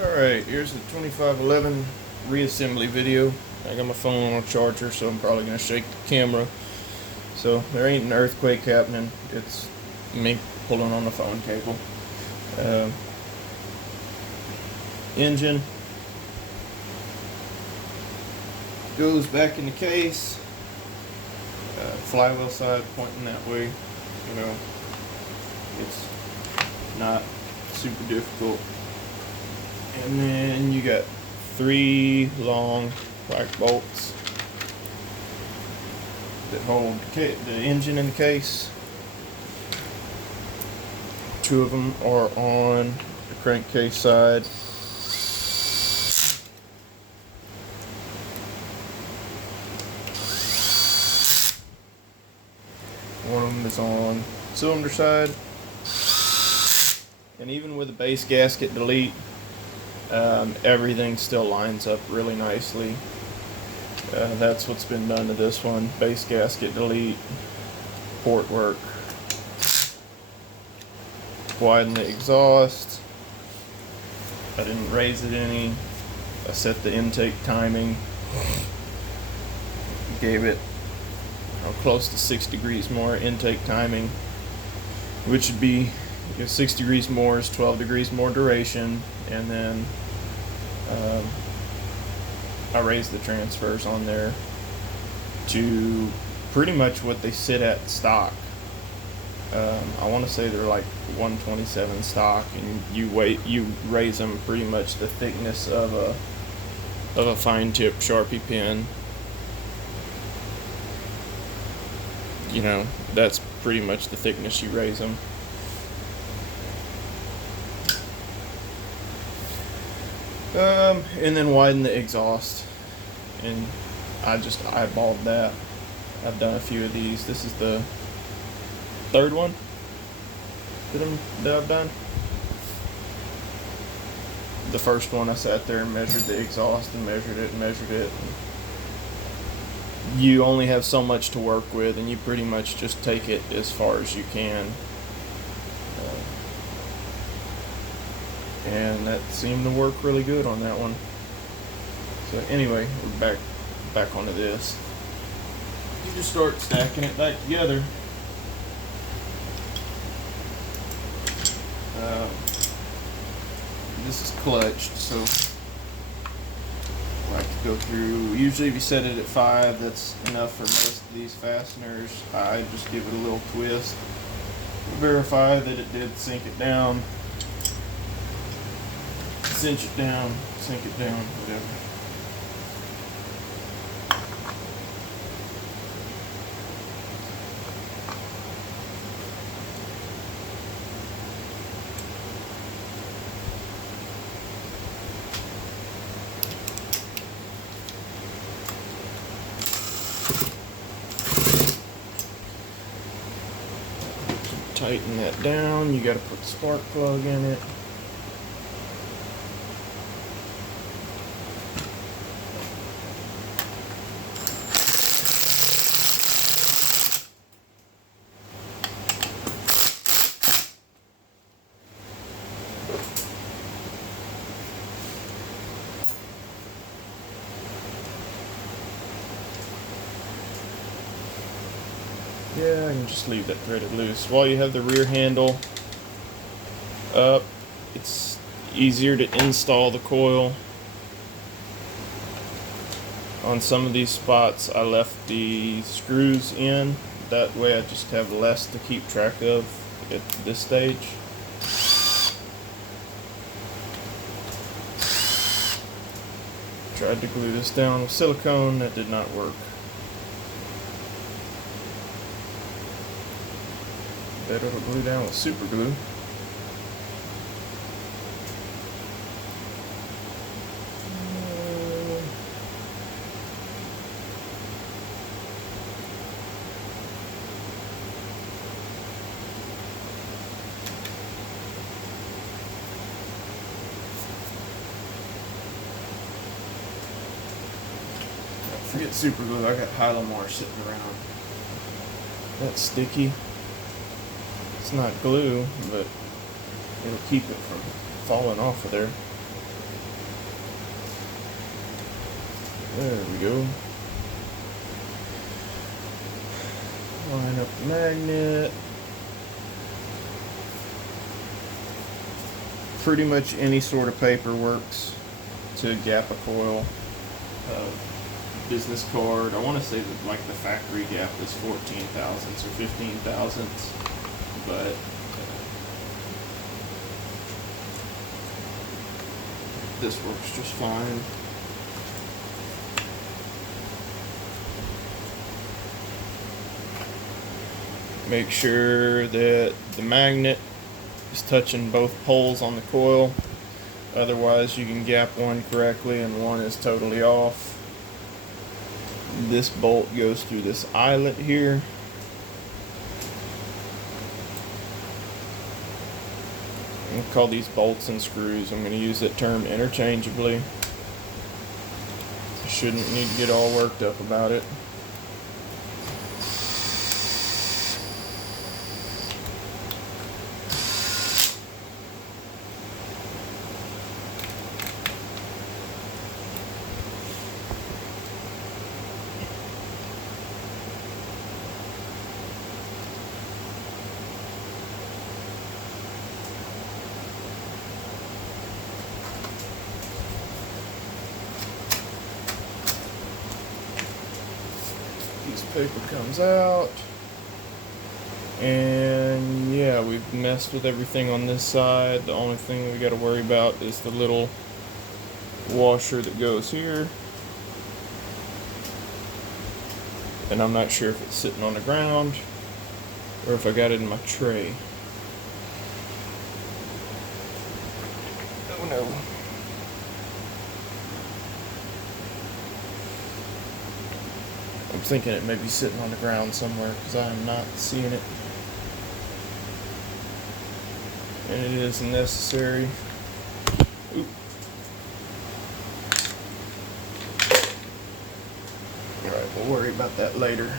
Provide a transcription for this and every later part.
Alright, here's the 2511 reassembly video. I got my phone on a charger, so I'm probably going to shake the camera. So there ain't an earthquake happening. It's me pulling on the phone cable. Engine goes back in the case. Flywheel side pointing that way. You know, it's not super difficult. And then you got 3 long black bolts that hold the engine in the case. 2 of them are on the crankcase side. One of them is on the cylinder side. And even with the base gasket delete, everything still lines up really nicely. That's what's been done to this one. Base gasket delete, port work. Widen the exhaust. I didn't raise it any. I set the intake timing. Gave it close to 6 degrees more intake timing, which would be 6 degrees more is 12 degrees more duration. And then I raised the transfers on there to pretty much what they sit at stock. I want to say they're like 127 stock, and you raise them pretty much the thickness of a fine tip Sharpie pen. You know, that's pretty much the thickness you raise them. And then widen the exhaust, and I just eyeballed that. I've done a few of these. This is the 3rd one that I've done. The first one I sat there and measured the exhaust and measured it. You only have so much to work with, and you pretty much just take it as far as you can. And that seemed to work really good on that one. So anyway, we're back onto this. You just start stacking it back together. This is clutched, so I like to go through. Usually if you set it at 5, that's enough for most of these fasteners. I just give it a little twist. Verify that it did sink it down. Cinch it down, sink it down, whatever. Tighten that down. You got to put the spark plug in it. Yeah, I can just leave that threaded loose. While you have the rear handle up, it's easier to install the coil. On some of these spots, I left the screws in. That way I just have less to keep track of at this stage. Tried to glue this down with silicone. That did not work. Better to glue down with super glue. Forget super glue. I got Hylomar sitting around. That's sticky. It's not glue, but it'll keep it from falling off of there. There we go. Line up the magnet. Pretty much any sort of paper works to gap a coil. Business card, I want to say that like the factory gap is 14 thousandths or 15 thousandths, but this works just fine. Make sure that the magnet is touching both poles on the coil, otherwise you can gap one correctly and one is totally off. This bolt goes through this eyelet here. I'm going to call these bolts and screws. I'm going to use that term interchangeably. I shouldn't need to get all worked up about it. Piece of paper comes out, and yeah, we've messed with everything on this side. The only thing we got to worry about is the little washer that goes here, and I'm not sure if it's sitting on the ground or if I got it in my tray. Oh no. I'm thinking it may be sitting on the ground somewhere because I am not seeing it. And it is necessary. Oop. Alright, we'll worry about that later.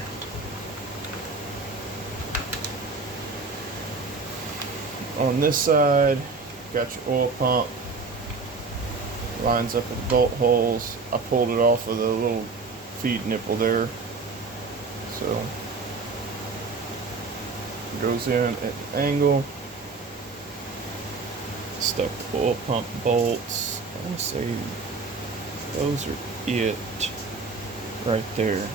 On this side, got your oil pump. Lines up with the bolt holes. I pulled it off of the little feed nipple there. So it goes in at an angle. Stuck the oil pump bolts. I want to say those are it right there.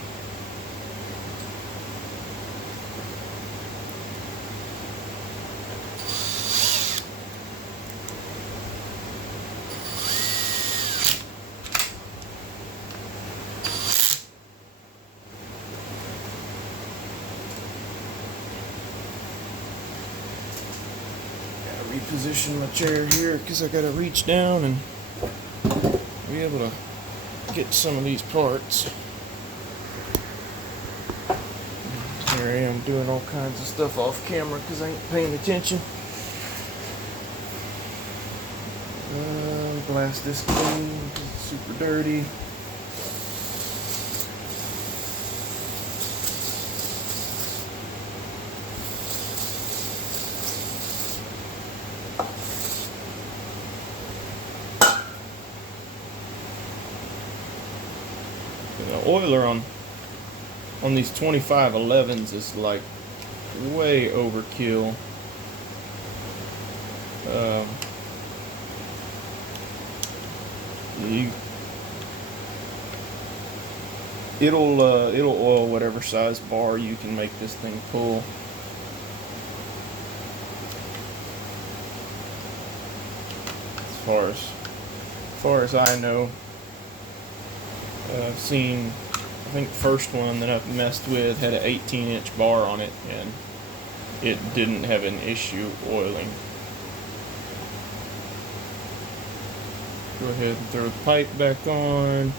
Reposition my chair here because I gotta reach down and be able to get some of these parts. Here I am doing all kinds of stuff off camera because I ain't paying attention. Blast this clean because it's super dirty. The oiler on these 2511s is like way overkill. It'll oil whatever size bar you can make this thing pull. As far as I know. I've seen, I think the first one that I've messed with had an 18-inch bar on it, and it didn't have an issue oiling. Go ahead and throw the pipe back on.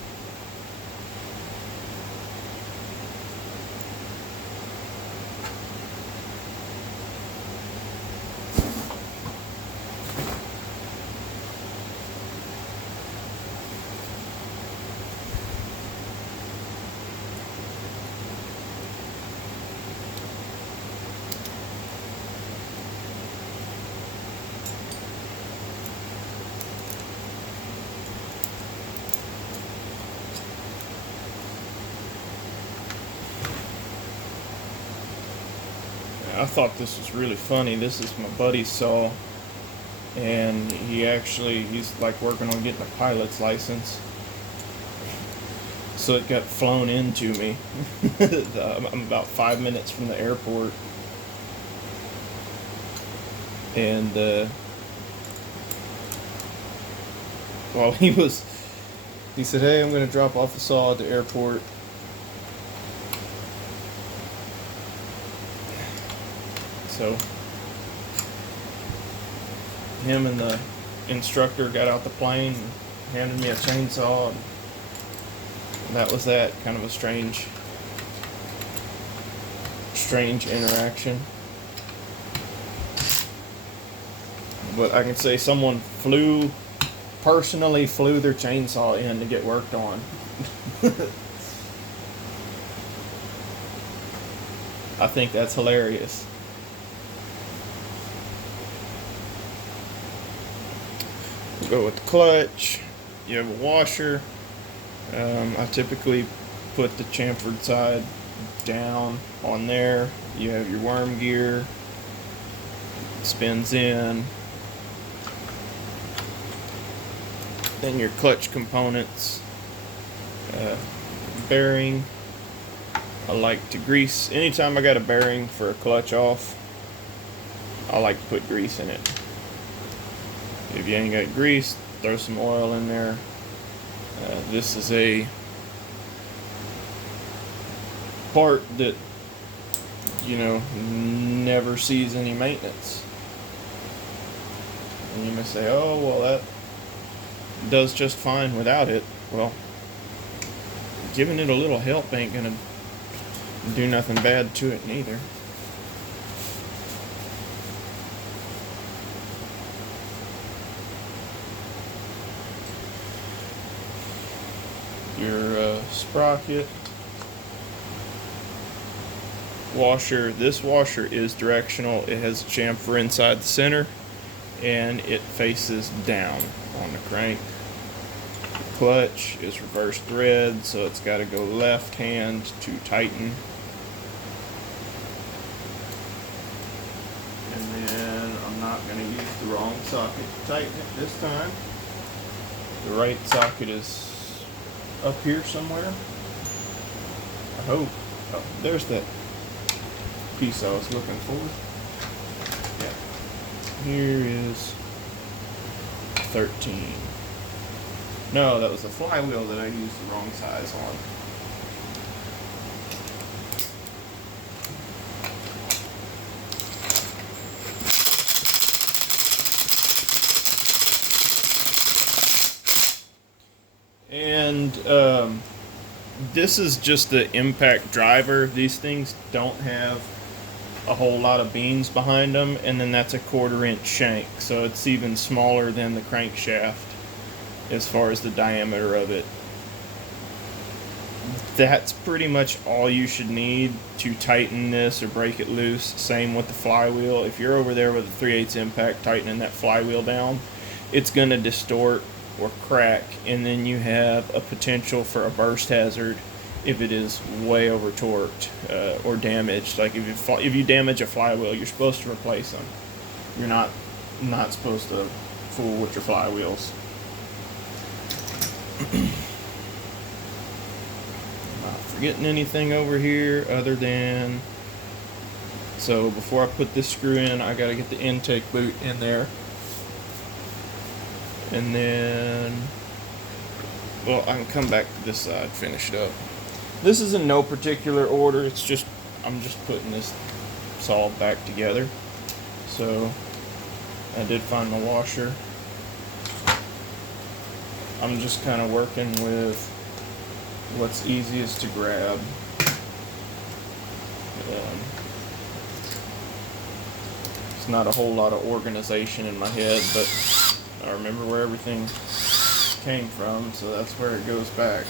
I thought this was really funny. This is my buddy's saw, and he's like working on getting a pilot's license. So it got flown into me. I'm about 5 minutes from the airport, and while he said, "Hey, I'm going to drop off the saw at the airport." So him and the instructor got out the plane and handed me a chainsaw, and that was that. Kind of a strange interaction. But I can say someone personally flew their chainsaw in to get worked on. I think that's hilarious. We'll go with the clutch. You have a washer. I typically put the chamfered side down on there. You have your worm gear. Spins in. Then your clutch components. Bearing. I like to grease. Anytime I got a bearing for a clutch off, I like to put grease in it. If you ain't got grease, throw some oil in there. This is a part that, never sees any maintenance. And you may say, oh, well, that does just fine without it. Well, giving it a little help ain't gonna do nothing bad to it neither. Your sprocket washer. This washer is directional. It has a chamfer inside the center, and it faces down on the crank. The clutch is reverse thread, so it's got to go left hand to tighten. And then I'm not going to use the wrong socket to tighten it this time. The right socket is up here somewhere. I hope. Oh, there's that piece I was looking for. Yeah. Here is 13. No, that was the flywheel that I used the wrong size on. And this is just the impact driver. These things don't have a whole lot of beams behind them, and then that's a 1/4 inch shank, so it's even smaller than the crankshaft as far as the diameter of it. That's pretty much all you should need to tighten this or break it loose. Same with the flywheel. If you're over there with a 3/8 impact tightening that flywheel down, it's going to distort or crack, and then you have a potential for a burst hazard if it is way over torqued or damaged. Like if you damage a flywheel, you're supposed to replace them. You're not supposed to fool with your flywheels. I'm not forgetting anything over here other than, so before I put this screw in, I got to get the intake boot in there. And then, well, I can come back to this side, finish it up. This is in no particular order. It's just, I'm just putting this saw back together. So, I did find the washer. I'm just kind of working with what's easiest to grab. It's not a whole lot of organization in my head, but I remember where everything came from, so that's where it goes back.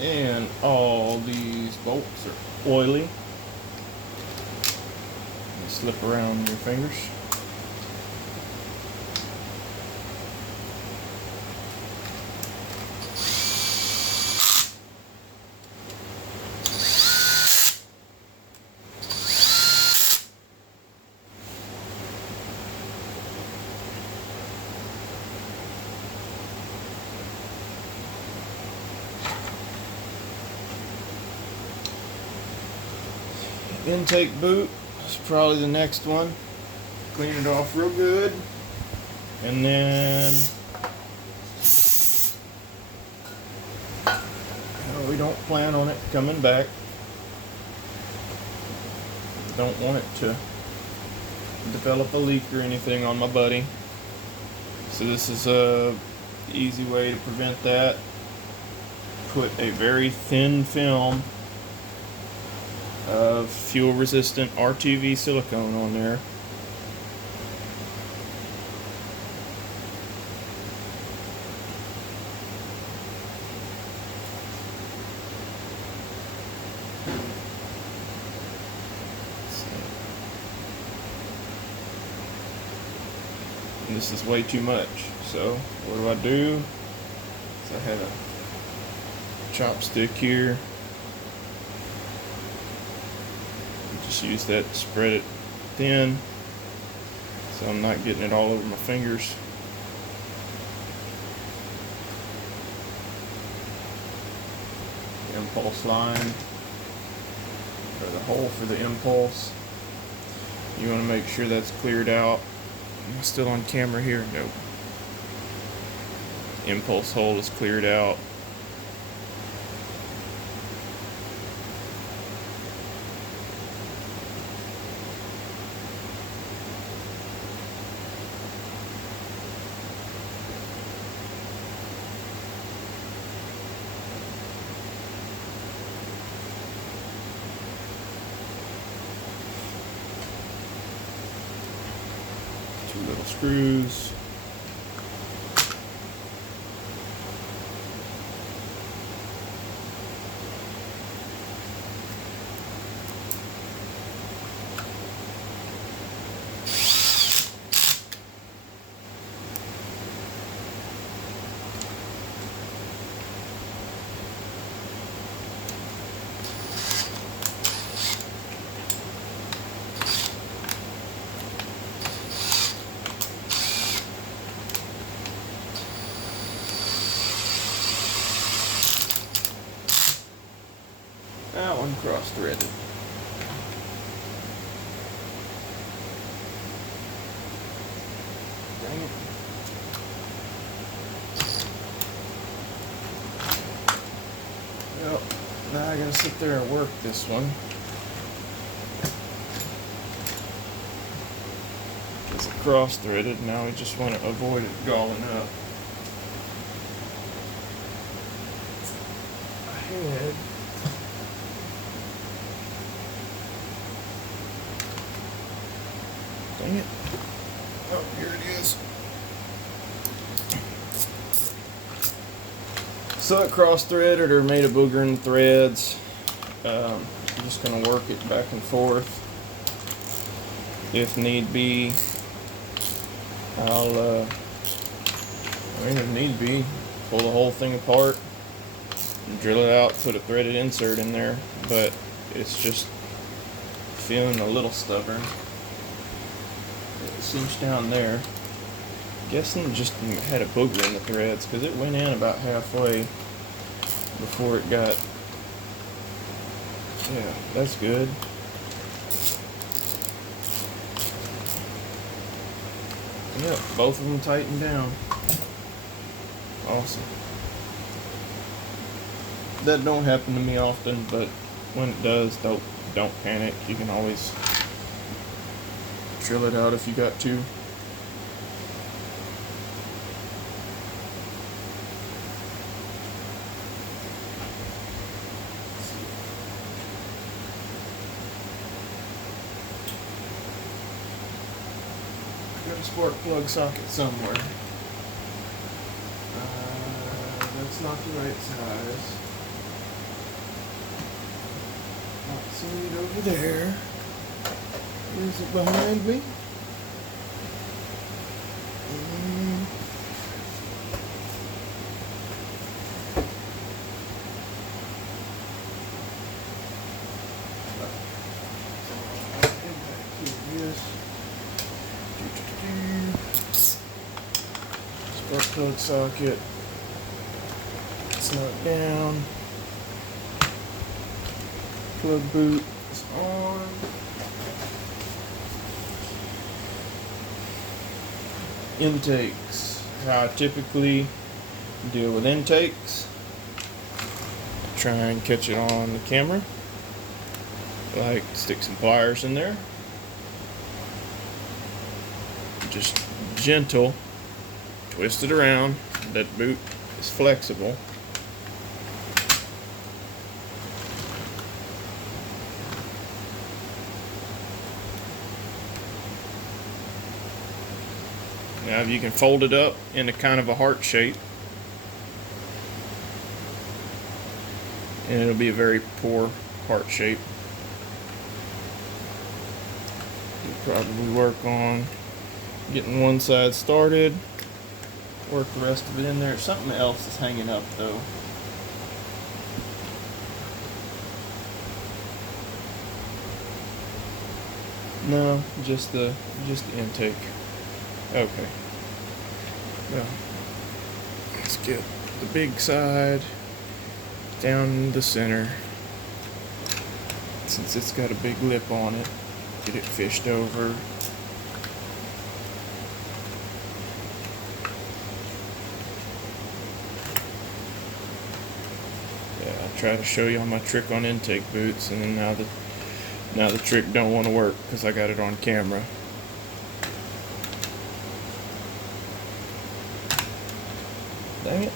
And all these bolts are oily. They slip around your fingers. Intake boot is probably the next one. Clean it off real good. And then we don't plan on it coming back. Don't want it to develop a leak or anything on my buddy. So this is a easy way to prevent that. Put a very thin film of fuel resistant RTV silicone on there. And this is way too much. So what do? So I have a chopstick here. Just use that to spread it thin so I'm not getting it all over my fingers. Impulse line, or the hole for the impulse. You want to make sure that's cleared out. Am I still on camera here? Nope. Impulse hole is cleared out. Two little screws. That one cross-threaded. Dang it. Well, now I gotta sit there and work this one. It's cross-threaded. Now we just want to avoid it galling up. Ahead. Dang it. Oh, here it is. So it cross-threaded or made a booger in the threads. I'm just going to work it back and forth. If need be, if need be, pull the whole thing apart, and drill it out, put a threaded insert in there, but it's just feeling a little stubborn. It cinched down there. Guessing it just had a booger in the threads because it went in about halfway before it got. Yeah, that's good. Yep, both of them tightened down. Awesome. That don't happen to me often, but when it does, don't panic. You can always drill it out if you got to. Got a spark plug socket somewhere. That's not the right size. see it over there. Is it behind me? Spark plug socket. It's not down. Plug boot is on. Intakes. How I typically deal with intakes. Try and catch it on the camera. Like, stick some pliers in there. Just gentle. Twist it around. That boot is flexible. Now you can fold it up into kind of a heart shape, and it'll be a very poor heart shape. You'll probably work on getting one side started, work the rest of it in there. Something else is hanging up though. No, just the intake. Okay. Well, let's get the big side down the center. Since it's got a big lip on it, get it fished over. Yeah, I try to show you all my trick on intake boots, and then now the trick don't want to work because I got it on camera. Dang it.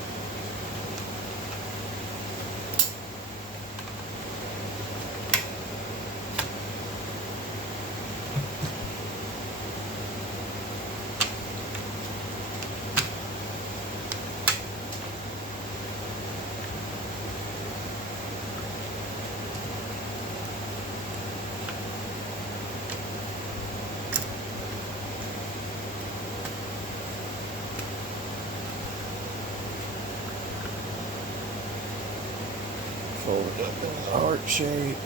Fold it up in the heart shape.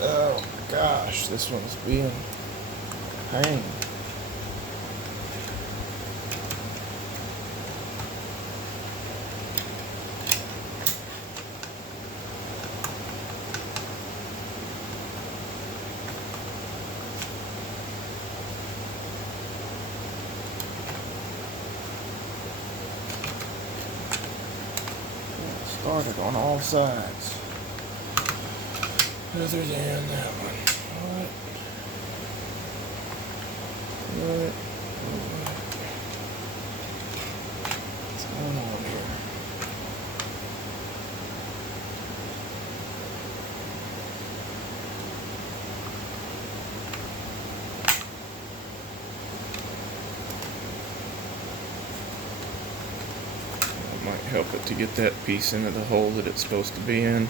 Oh my gosh, this one's being a pain. Started on all sides, other than that one. What's going on here? Might help it to get that piece into the hole that it's supposed to be in.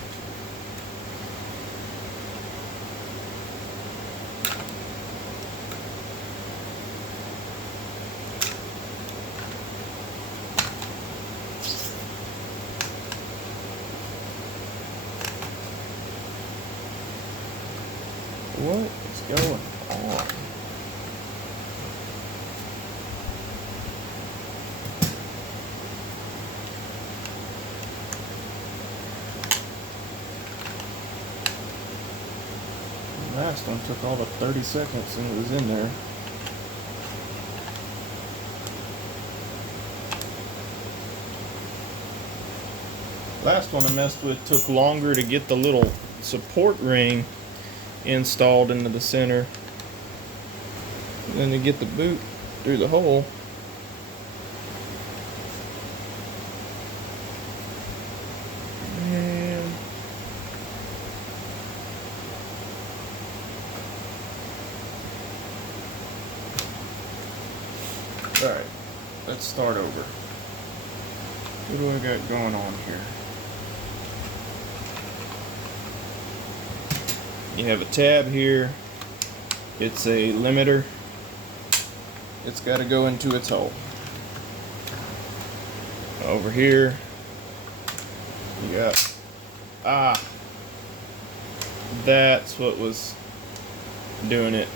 What is going on? Last one took all the 30 seconds and it was in there. Last one I messed with took longer to get the little support ring installed into the center than to get the boot through the hole. Alright, let's start over. What do I got going on here? You have a tab here. It's a limiter. It's got to go into its hole. Over here, you got, that's what was doing it.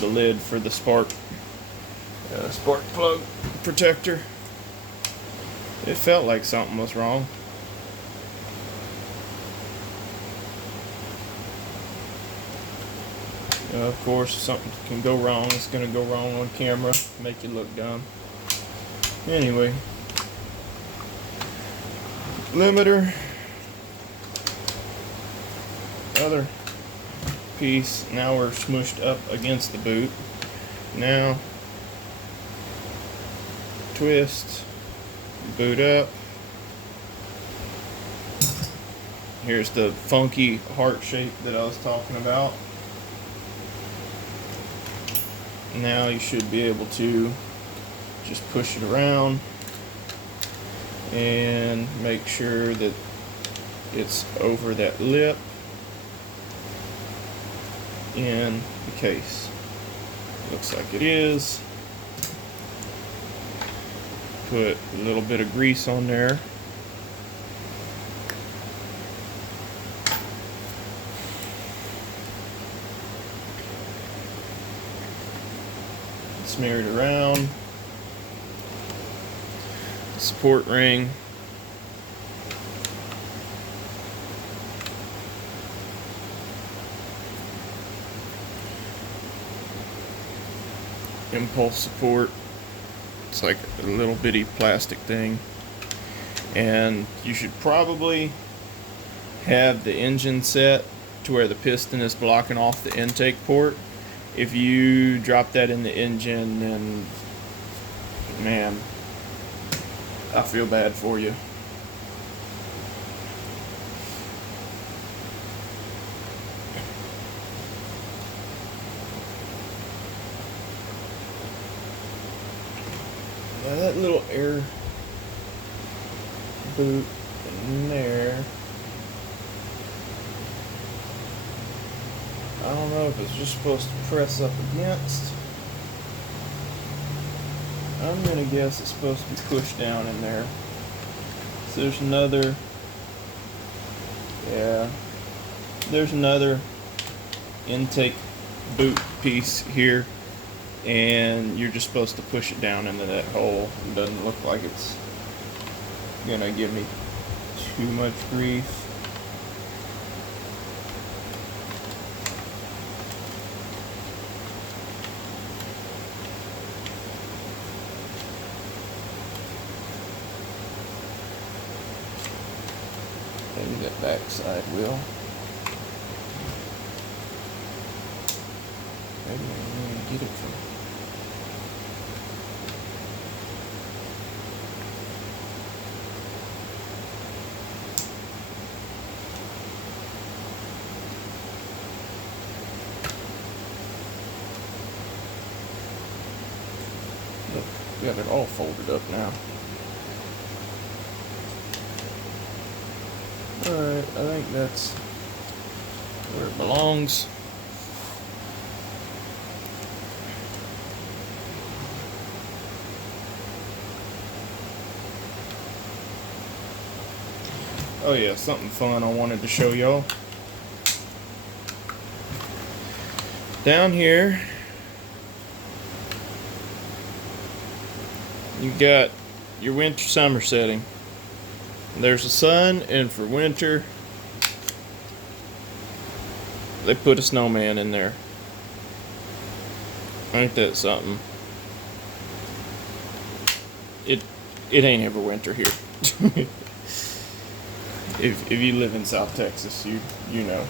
The lid for the spark plug protector. It felt like something was wrong. Of course, if something can go wrong, it's going to go wrong on camera, make you look dumb. Anyway, limiter, other piece. Now we're smushed up against the boot. Now, twist, boot up. Here's the funky heart shape that I was talking about. Now you should be able to just push it around and make sure that it's over that lip in the case. Looks like it is. Put a little bit of grease on there. Smear it around. Support ring. Impulse support. It's like a little bitty plastic thing. And you should probably have the engine set to where the piston is blocking off the intake port. If you drop that in the engine, then man, I feel bad for you. Now that little air boot in there, I don't know if it's just supposed to press up against. I'm gonna guess it's supposed to be pushed down in there. So there's another, there's another intake boot piece here, and you're just supposed to push it down into that hole. It doesn't look like it's gonna give me too much grief. Maybe that back side will. Maybe I need to get it from. Look, we got it all folded up now. Alright, I think that's where it belongs. Oh yeah, something fun I wanted to show y'all. Down here, you got your winter-summer setting. There's the sun, and for winter, they put a snowman in there. Ain't that something? It ain't ever winter here. If you live in South Texas, you know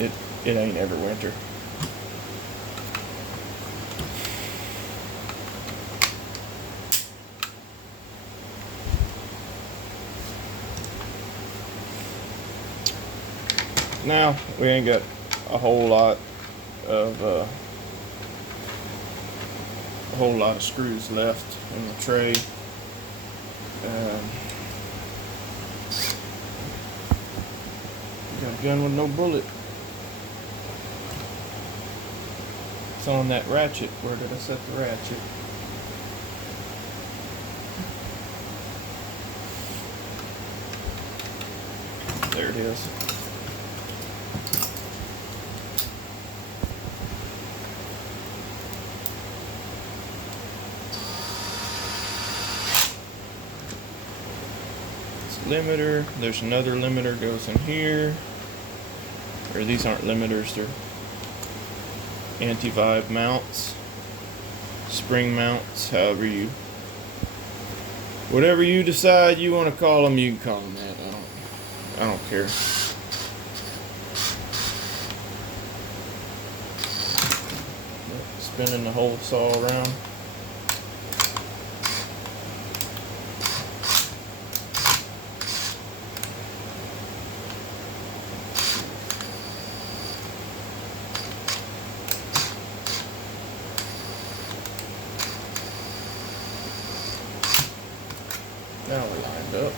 it ain't ever winter. Now we ain't got a whole lot of screws left in the tray. Got a gun with no bullet. It's on that ratchet. Where did I set the ratchet? There it is. It's a limiter. There's another limiter goes in here. Or these aren't limiters, they're anti-vibe mounts. Spring mounts, whatever you decide you want to call them, you can call them that. I don't care. Spinning the whole saw around. Now we're lined up.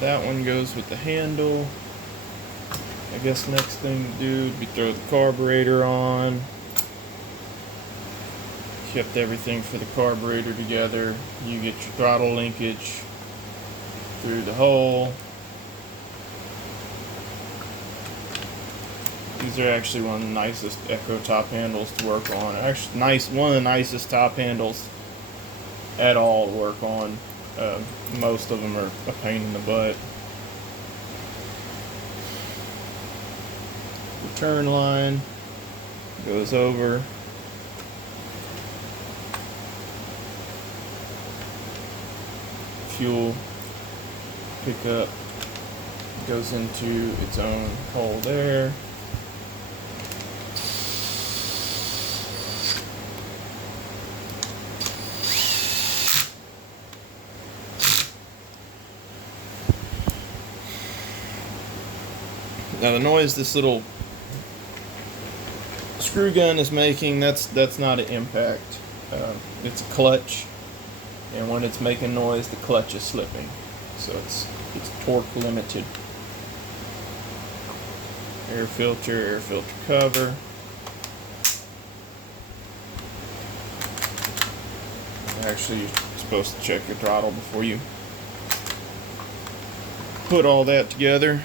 That one goes with the handle. I guess next thing to do would be throw the carburetor on. Kept everything for the carburetor together. You get your throttle linkage through the hole. These are actually one of the nicest Echo top handles to work on. Actually, one of the nicest top handles at all to work on. Most of them are a pain in the butt. Return line goes over. Fuel pickup goes into its own hole there. Now the noise this little screw gun is making, that's not an impact. It's a clutch, and when it's making noise, the clutch is slipping. So it's torque limited. Air filter cover. Actually, you're supposed to check your throttle before you put all that together.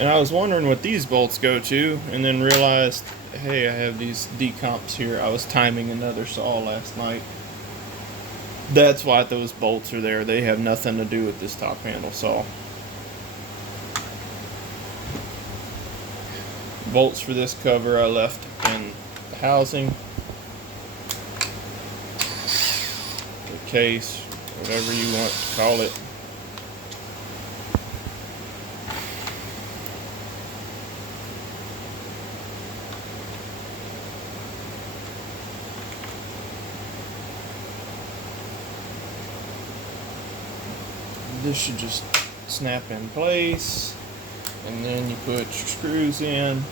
And I was wondering what these bolts go to, and then realized, hey, I have these decomps here. I was timing another saw last night. That's why those bolts are there. They have nothing to do with this top handle saw. Bolts for this cover I left in the housing. The case, whatever you want to call it. This should just snap in place, and then you put your screws in.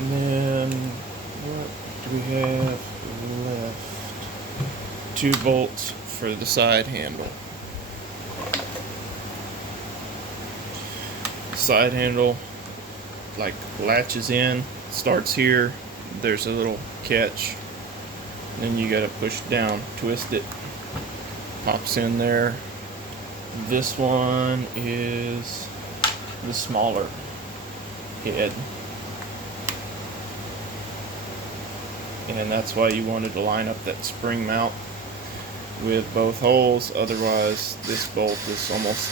And then, what do we have left? 2 bolts for the side handle. Side handle, like, latches in, starts here. There's a little catch. Then you gotta push down, twist it, pops in there. This one is the smaller head. And that's why you wanted to line up that spring mount with both holes. Otherwise, this bolt is almost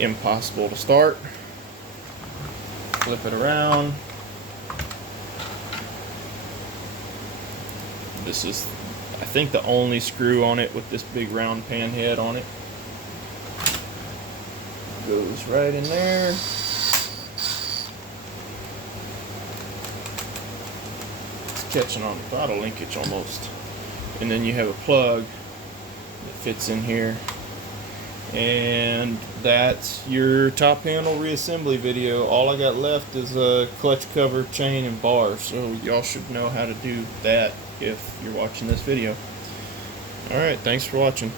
impossible to start. Flip it around. This is, I think the only screw on it with this big round pan head on it goes right in there. It's catching on the throttle linkage almost. And then you have a plug that fits in here. And that's your top panel reassembly video. All I got left is a clutch cover, chain, and bar. So y'all should know how to do that if you're watching this video. Alright, thanks for watching.